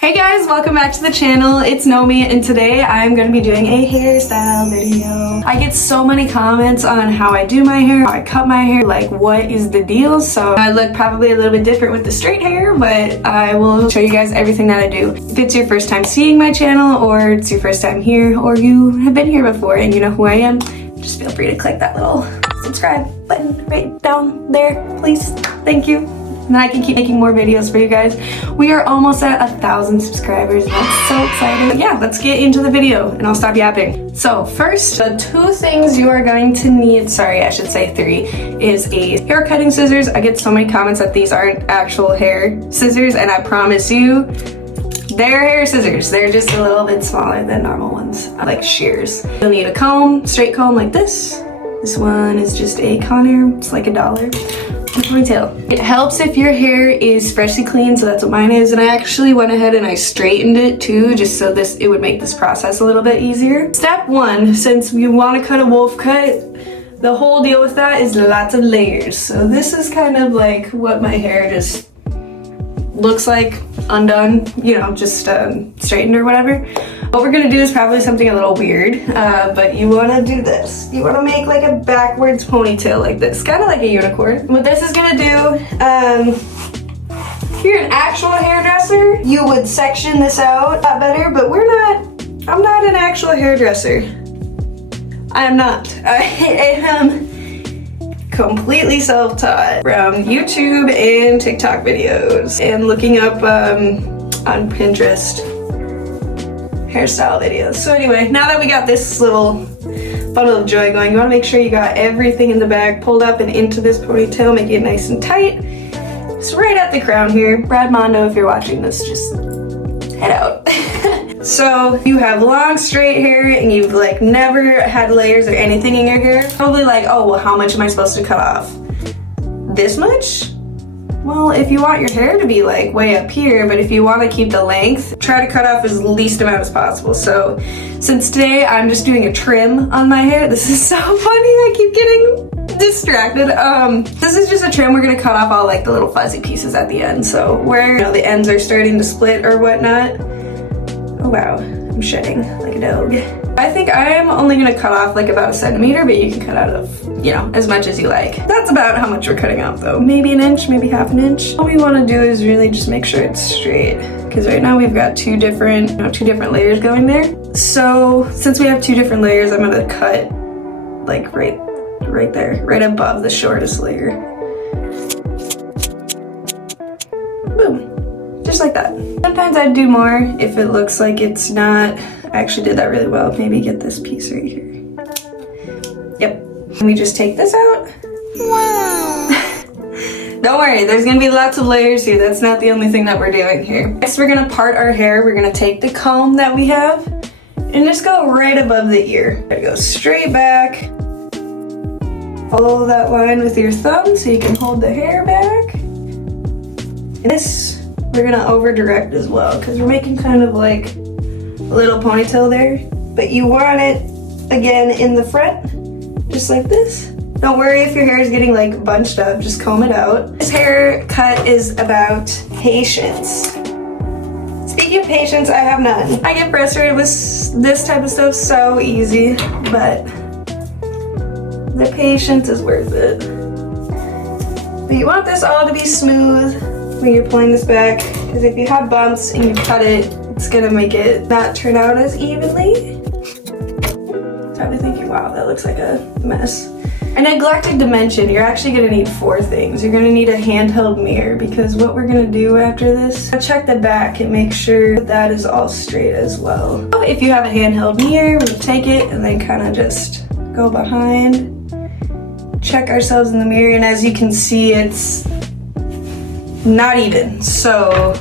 Hey guys, welcome back to the channel. It's Nomi and today I'm going to be doing a hairstyle video. I get so many comments on how I do my hair, how I cut my hair, like what is the deal. So I look probably a little bit different with the straight hair, but I will show you guys everything that I do. If it's your first time seeing my channel or it's your first time here or you have been here before and you know who I am, just feel free to click that little subscribe button right down there, please. Thank you. And I can keep making more videos for you guys. We are almost at 1,000 subscribers and I'm so excited. But yeah, let's get into the video and I'll stop yapping. So first, the two things you are going to need, sorry, I should say three, is a hair cutting scissors. I get so many comments that these aren't actual hair scissors and I promise you, they're hair scissors. They're just a little bit smaller than normal ones, like shears. You'll need a comb, straight comb like this. This one is just a Conair, it's like $1. Ponytail. It helps if your hair is freshly clean, so that's what mine is, and I actually went ahead and I straightened it too, just so it would make this process a little bit easier. Step one, since you want to cut a wolf cut, the whole deal with that is lots of layers. So this is kind of like what my hair just looks like undone, you know, just straightened or whatever. What we're gonna do is probably something a little weird, but you wanna do this. You wanna make like a backwards ponytail like this, kind of like a unicorn. What this is gonna do, if you're an actual hairdresser, you would section this out a lot better, but I'm not an actual hairdresser. I am not. I am completely self-taught from YouTube and TikTok videos and looking up on Pinterest hairstyle videos. So anyway, now that we got this little bundle of joy going, you want to make sure you got everything in the back pulled up and into this ponytail, make it nice and tight. It's right at the crown here. Brad Mondo, if you're watching this, just head out. So you have long straight hair and you've like never had layers or anything in your hair. Probably like, oh, well, how much am I supposed to cut off? This much? Well, if you want your hair to be like way up here, but if you want to keep the length, try to cut off as least amount as possible. So since today I'm just doing a trim on my hair, this is so funny, I keep getting distracted. This is just a trim. We're gonna cut off all like the little fuzzy pieces at the end. So where you know the ends are starting to split or whatnot. Oh wow, I'm shedding like a dog. I think I'm only gonna cut off like about 1 centimeter, but you can cut out of, you know, as much as you like. That's about how much we're cutting off though. Maybe an inch, maybe half an inch. What we wanna do is really just make sure it's straight, because right now we've got two different layers going there. So since we have two different layers, I'm gonna cut like right there, right above the shortest layer. Boom, just like that. Sometimes I'd do more if it looks like it's not. I actually did that really well. Maybe get this piece right here. Yep. And we just take this out. Wow. Don't worry, there's gonna be lots of layers here. That's not the only thing that we're doing here. Next, we're gonna part our hair. We're gonna take the comb that we have and just go right above the ear. Gotta go straight back. Follow that line with your thumb so you can hold the hair back. And this, we're gonna over direct as well because we're making kind of like a little ponytail there, but you want it again in the front, just like this. Don't worry if your hair is getting like bunched up, just comb it out. This haircut is about patience. Speaking of patience, I have none. I get frustrated with this type of stuff so easy, but the patience is worth it. But you want this all to be smooth when you're pulling this back, because if you have bumps and you cut it, it's gonna make it not turn out as evenly. Probably thinking, wow, that looks like a mess. I neglected to mention, you're actually gonna need 4 things. You're gonna need a handheld mirror, because what we're gonna do after this, check the back and make sure that is all straight as well. If you have a handheld mirror, we take it and then kind of just go behind, check ourselves in the mirror, and as you can see, it's not even, so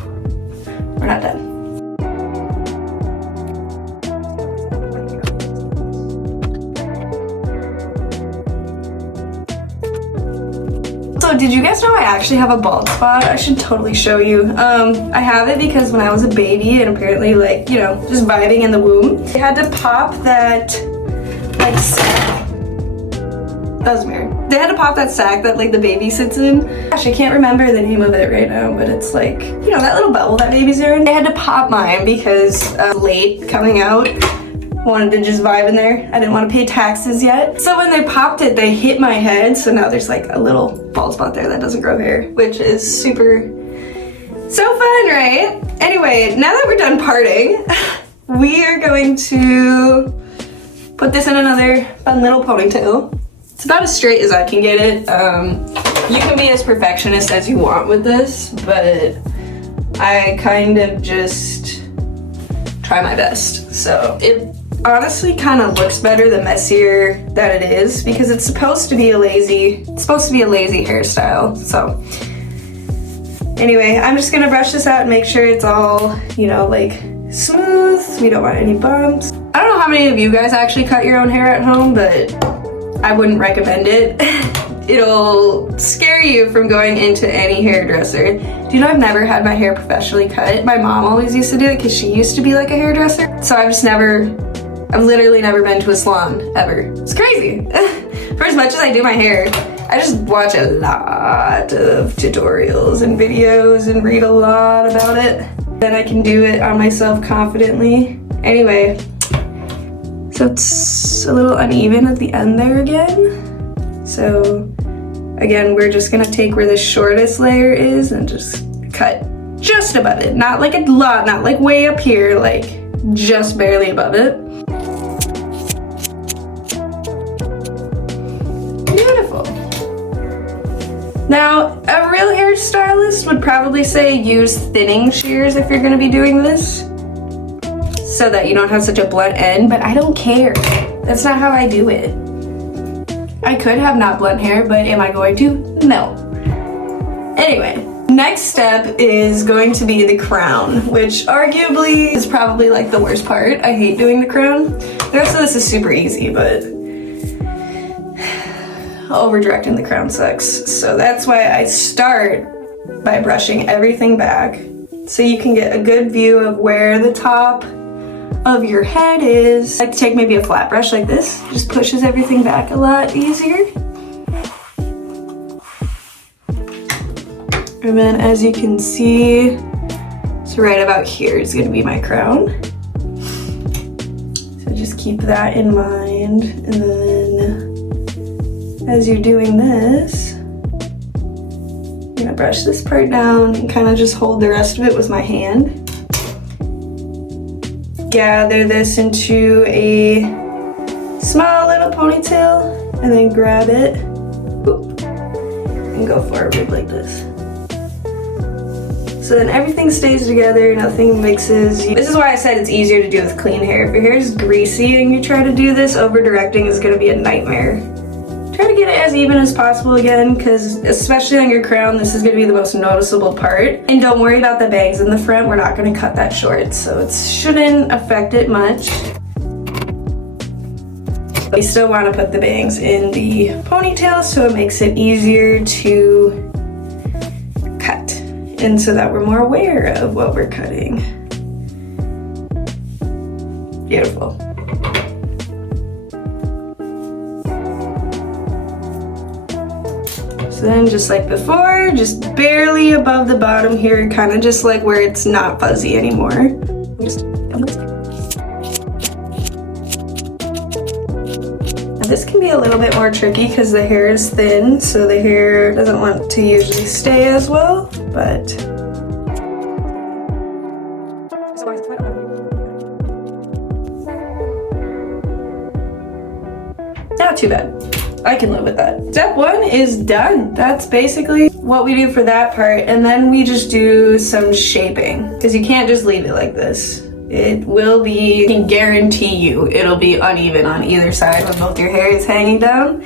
we're not done. So did you guys know I actually have a bald spot? I should totally show you. I have it because when I was a baby and apparently like, you know, just vibing in the womb, I had to pop that like Doesn't matter. They had to pop that sack that like the baby sits in. Gosh, I can't remember the name of it right now, but it's like, you know, that little bubble that babies are in. They had to pop mine because late coming out. Wanted to just vibe in there. I didn't want to pay taxes yet. So when they popped it, they hit my head. So now there's like a little bald spot there that doesn't grow hair, which is super, so fun, right? Anyway, now that we're done parting, we are going to put this in another fun little ponytail. It's about as straight as I can get it. You can be as perfectionist as you want with this, but I kind of just try my best. So it honestly kind of looks better the messier that it is, because it's supposed to be a lazy hairstyle. So anyway, I'm just gonna brush this out and make sure it's all, you know, like smooth. We don't want any bumps. I don't know how many of you guys actually cut your own hair at home, but I wouldn't recommend it. It'll scare you from going into any hairdresser. Do you know I've never had my hair professionally cut? My mom always used to do it because she used to be like a hairdresser. So I've literally never been to a salon ever. It's crazy. For as much as I do my hair, I just watch a lot of tutorials and videos and read a lot about it. Then I can do it on myself confidently. Anyway, so it's a little uneven at the end there again. So again, we're just gonna take where the shortest layer is and just cut just above it. Not like a lot, not like way up here, like just barely above it. Beautiful. Now, a real hairstylist would probably say use thinning shears if you're gonna be doing this, so that you don't have such a blunt end, but I don't care. That's not how I do it. I could have not blunt hair, but am I going to? No. Anyway, next step is going to be the crown, which arguably is probably like the worst part. I hate doing the crown. The rest of this is super easy, but over directing the crown sucks. So that's why I start by brushing everything back so you can get a good view of where the top of your head is. I like to take maybe a flat brush like this, just pushes everything back a lot easier. And then as you can see, so right about here is gonna be my crown. So just keep that in mind. And then as you're doing this, I'm gonna brush this part down and kind of just hold the rest of it with my hand. Gather this into a small little ponytail and then grab it and go forward like this. So then everything stays together, nothing mixes. This is why I said it's easier to do with clean hair. If your hair is greasy and you try to do this, over directing is gonna be a nightmare. Try to get it as even as possible again, because especially on your crown, this is gonna be the most noticeable part. And don't worry about the bangs in the front, we're not gonna cut that short, so it shouldn't affect it much. We still wanna put the bangs in the ponytail so it makes it easier to cut, and so that we're more aware of what we're cutting. Beautiful. So then just like before, just barely above the bottom here, kind of just like where it's not fuzzy anymore. And this can be a little bit more tricky because the hair is thin, so the hair doesn't want to usually stay as well, but not too bad. I can live with that. Step one is done. That's basically what we do for that part. And then we just do some shaping, because you can't just leave it like this. It will be, I can guarantee you, it'll be uneven on either side when both your hair is hanging down.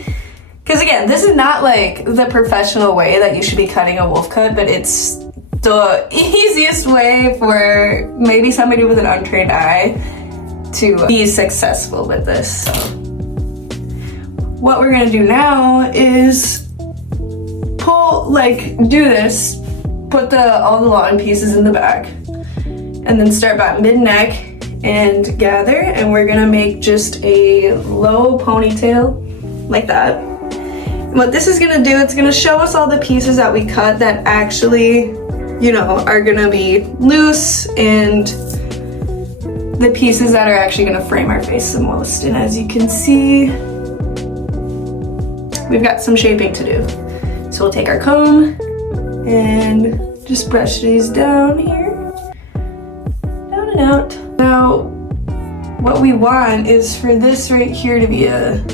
Because again, this is not like the professional way that you should be cutting a wolf cut, but it's the easiest way for maybe somebody with an untrained eye to be successful with this. So what we're gonna do now is do this, put all the long pieces in the back, and then start about mid-neck and gather, and we're gonna make just a low ponytail like that. What this is gonna do, it's gonna show us all the pieces that we cut that actually, you know, are gonna be loose, and the pieces that are actually gonna frame our face the most. And as you can see, we've got some shaping to do. So we'll take our comb and just brush these down here, down and out. Now, what we want is for this right here to be a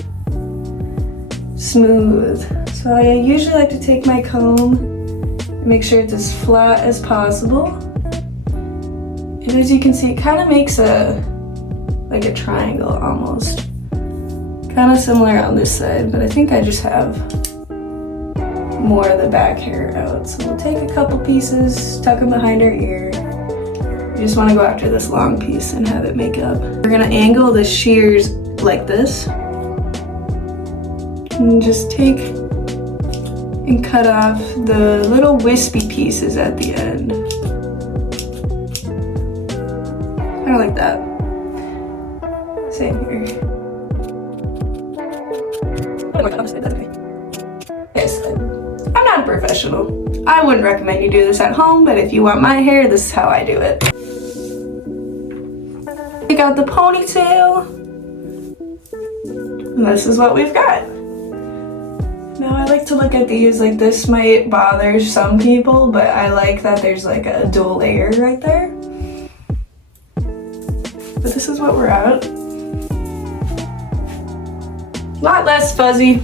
smooth. So I usually like to take my comb and make sure it's as flat as possible. And as you can see, it kind of makes like a triangle almost. Kind of similar on this side, but I think I just have more of the back hair out. So we'll take a couple pieces, tuck them behind our ear. You just want to go after this long piece and have it make up. We're gonna angle the shears like this. And just take and cut off the little wispy pieces at the end. Kind of like that. Same here. Yes, I'm not a professional. I wouldn't recommend you do this at home, but if you want my hair, this is how I do it. Take out the ponytail. And this is what we've got. Now I like to look at these, like this might bother some people, but I like that there's like a dual layer right there. But this is what we're at. A lot less fuzzy.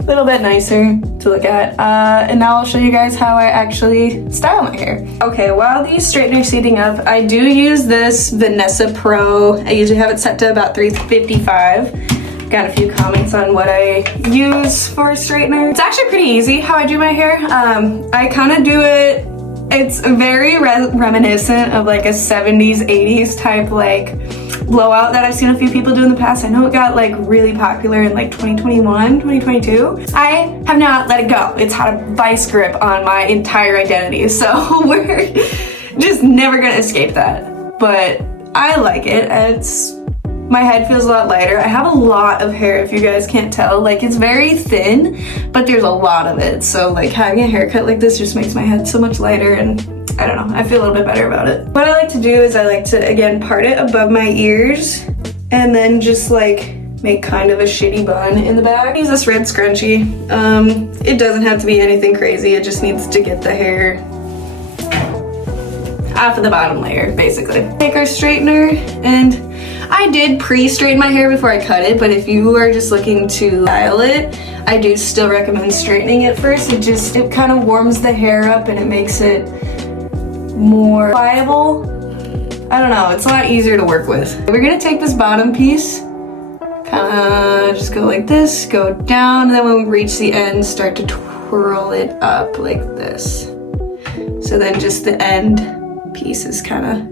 A little bit nicer to look at. And now I'll show you guys how I actually style my hair. Okay, while these straightener's heating up, I do use this Vanessa Pro. I usually have it set to about 355. Got a few comments on what I use for a straightener. It's actually pretty easy how I do my hair. I kind of do it, it's very reminiscent of like a 70s, 80s type like blowout that I've seen a few people do in the past. I know it got like really popular in like 2021, 2022. I have not let it go. It's had a vice grip on my entire identity. So we're just never gonna escape that. But I like it. My head feels a lot lighter. I have a lot of hair, if you guys can't tell. Like, it's very thin, but there's a lot of it. So like having a haircut like this just makes my head so much lighter, and I don't know, I feel a little bit better about it. What I like to do is I like to, again, part it above my ears and then just like make kind of a shitty bun in the back. I use this red scrunchie. It doesn't have to be anything crazy. It just needs to get the hair off of the bottom layer, basically. Take our straightener, and I did pre-straighten my hair before I cut it, but if you are just looking to style it, I do still recommend straightening it first. It kind of warms the hair up and it makes it more pliable. I don't know, it's a lot easier to work with. We're gonna take this bottom piece, kind of just go like this, go down, and then when we reach the end, start to twirl it up like this. So then just the end piece is kind of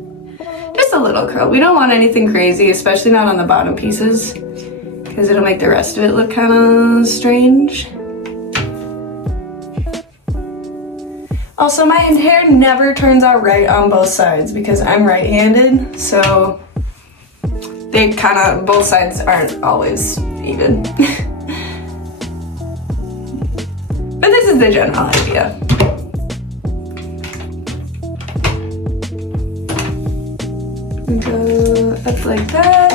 just a little curl. We don't want anything crazy, especially not on the bottom pieces, because it'll make the rest of it look kind of strange. Also, my hair never turns out right on both sides because I'm right-handed, so they kind of, both sides aren't always even. But this is the general idea. Go up like that,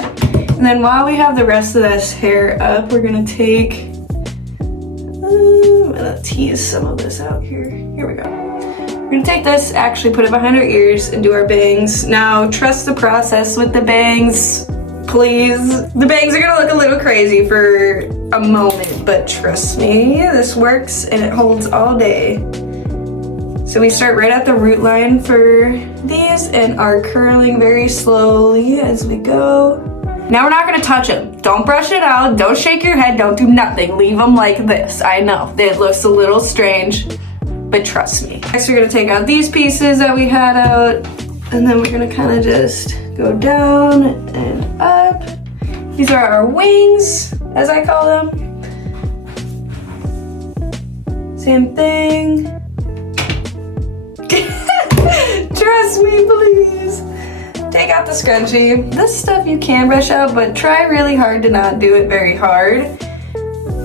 and then while we have the rest of this hair up, we're gonna take, I'm gonna tease some of this out here. Here we go. We're gonna take this, actually put it behind our ears, and do our bangs. Now, trust the process with the bangs, please. The bangs are gonna look a little crazy for a moment, but trust me, this works and it holds all day. So we start right at the root line for these and are curling very slowly as we go. Now we're not gonna touch them. Don't brush it out, don't shake your head, don't do nothing. Leave them like this. I know, it looks a little strange, but trust me. Next we're gonna take out these pieces that we had out, and then we're gonna kind of just go down and up. These are our wings, as I call them. Same thing. Trust me, please. Take out the scrunchie. This stuff you can brush out, but try really hard to not do it very hard,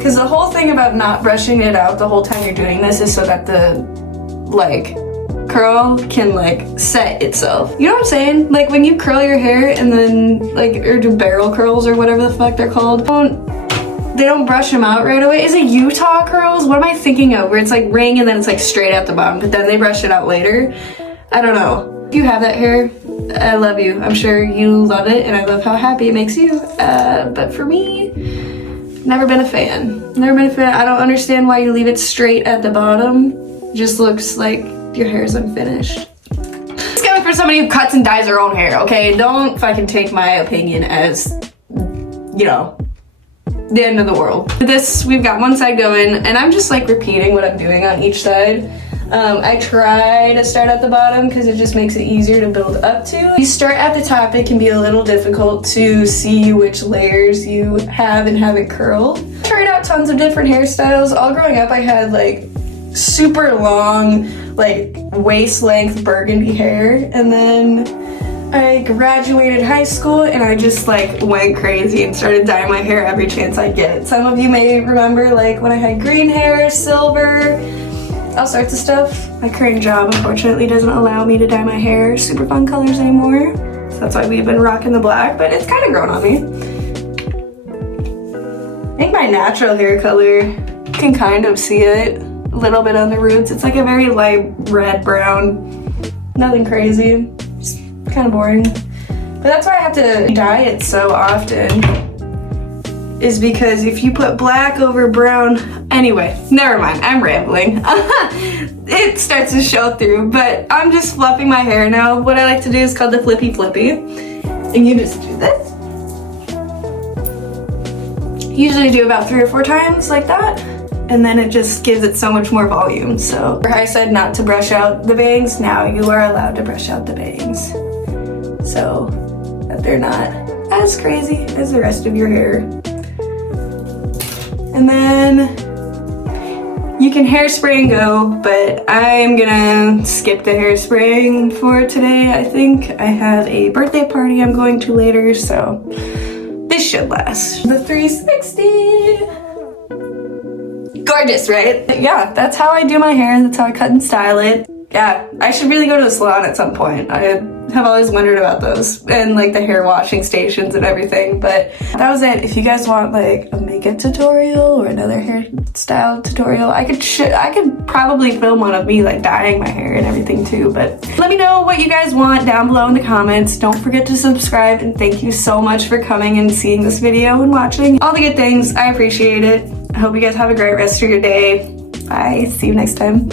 Because the whole thing about not brushing it out the whole time you're doing this is so that the, like, curl can, like, set itself. You know what I'm saying? Like, when you curl your hair and then, like, or do barrel curls or whatever the fuck they're called, they don't brush them out right away. Is it Utah curls? What am I thinking of? Where it's, like, ring and then it's, like, straight at the bottom, but then they brush it out later? I don't know. If you have that hair, I love you. I'm sure you love it, and I love how happy it makes you. But for me, never been a fan. Never been a fan. I don't understand why you leave it straight at the bottom. It just looks like your hair is unfinished. It's coming from somebody who cuts and dyes their own hair, okay? Don't fucking take my opinion as, you know, the end of the world. This, we've got one side going, and I'm just like repeating what I'm doing on each side. I try to start at the bottom because it just makes it easier to build up to. You start at the top, it can be a little difficult to see which layers you have and haven't curled. I tried out tons of different hairstyles. All growing up, I had like super long, like waist length burgundy hair, and then I graduated high school and I just like went crazy and started dyeing my hair every chance I get. Some of you may remember like when I had green hair, silver, all sorts of stuff. My current job unfortunately doesn't allow me to dye my hair super fun colors anymore. So that's why we've been rocking the black, but it's kind of grown on me. I think my natural hair color, you can kind of see it a little bit on the roots. It's like a very light red brown, nothing crazy, just kind of boring. But that's why I have to dye it so often, is because if you put black over brown, anyway, never mind, I'm rambling. It starts to show through, but I'm just fluffing my hair now. What I like to do is called the flippy flippy, and you just do this. Usually do about 3 or 4 times like that, and then it just gives it so much more volume. So I said not to brush out the bangs, now you are allowed to brush out the bangs, so that they're not as crazy as the rest of your hair. And then you can hairspray and go, but I'm gonna skip the hairspraying for today. I think I have a birthday party I'm going to later, so this should last. The 360. Gorgeous, right? Yeah, that's how I do my hair. That's how I cut and style it. Yeah, I should really go to the salon at some point. I have always wondered about those and like the hair washing stations and everything, but that was it. If you guys want like a makeup tutorial or another hairstyle tutorial, I could probably film one of me like dyeing my hair and everything too, but let me know what you guys want down below in the comments. Don't forget to subscribe, and thank you so much for coming and seeing this video and watching all the good things. I appreciate it. I hope you guys have a great rest of your day. Bye, see you next time.